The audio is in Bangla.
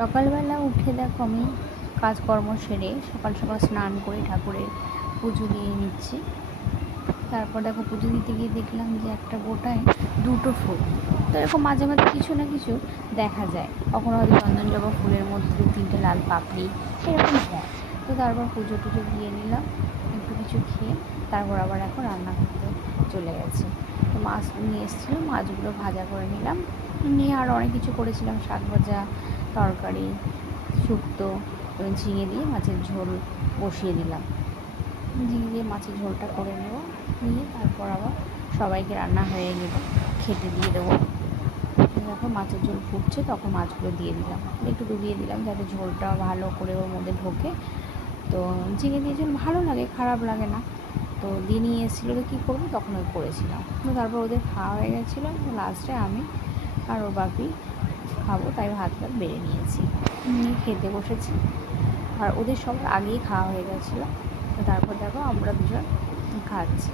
সকালবেলা উঠে দেখো আমি কাজকর্ম সেরে সকাল সকাল স্নান করে ঠাকুরের পুজো দিয়ে নিচ্ছি। তারপর দেখো পুজো দিতে গিয়ে দেখলাম যে একটা গোটায় দুটো ফুল। তো এরকম মাঝে মাঝে কিছু না কিছু দেখা যায়, কখনো হয়তো চন্দনজবা ফুলের মধ্যে 2-3টে লাল পাপড়ি এরকম হয়। তো তারপর পুজো টুজো দিয়ে নিলাম, একটু কিছু খেয়ে তারপর আবার এখন রান্না করতে চলে গেছে। তো মাছ নিয়ে এসেছিলো, মাছগুলো ভাজা করে নিলাম, নিয়ে আর অনেক কিছু করেছিলাম, শাক ভাজা, তরকারি, শুক্তো এবং ঝিঙে দিয়ে মাছের ঝোল বসিয়ে দিলাম। ঝিঙে দিয়ে মাছের ঝোলটা করে নেব, নিয়ে তারপর আবার সবাইকে রান্না হয়ে গেলে খেতে দিয়ে দেবো। যখন মাছের ঝোল ফুটছে তখন মাছগুলো দিয়ে দিলাম, একটু ডুবিয়ে দিলাম যাতে ঝোলটা ভালো করে ওর মধ্যে ঢোকে। তো ঝিঙে দিয়ে ঝোল ভালো লাগে, খারাপ লাগে না। তো দিয়ে নিয়ে এসেছিলো, তো কী করবো, তখন ওই করেছিলাম। তো তারপর ওদের খাওয়া হয়ে গেছিলো, তো লাস্টে আমি আর ওর বাপি খাবো, তাই ভাত বেড়ে নিয়েছি, নিয়ে খেতে বসেছি। আর ওদের সবার আগেই খাওয়া হয়ে গেছিলো। তো তারপর দেখো আমরা দুজন খাচ্ছি।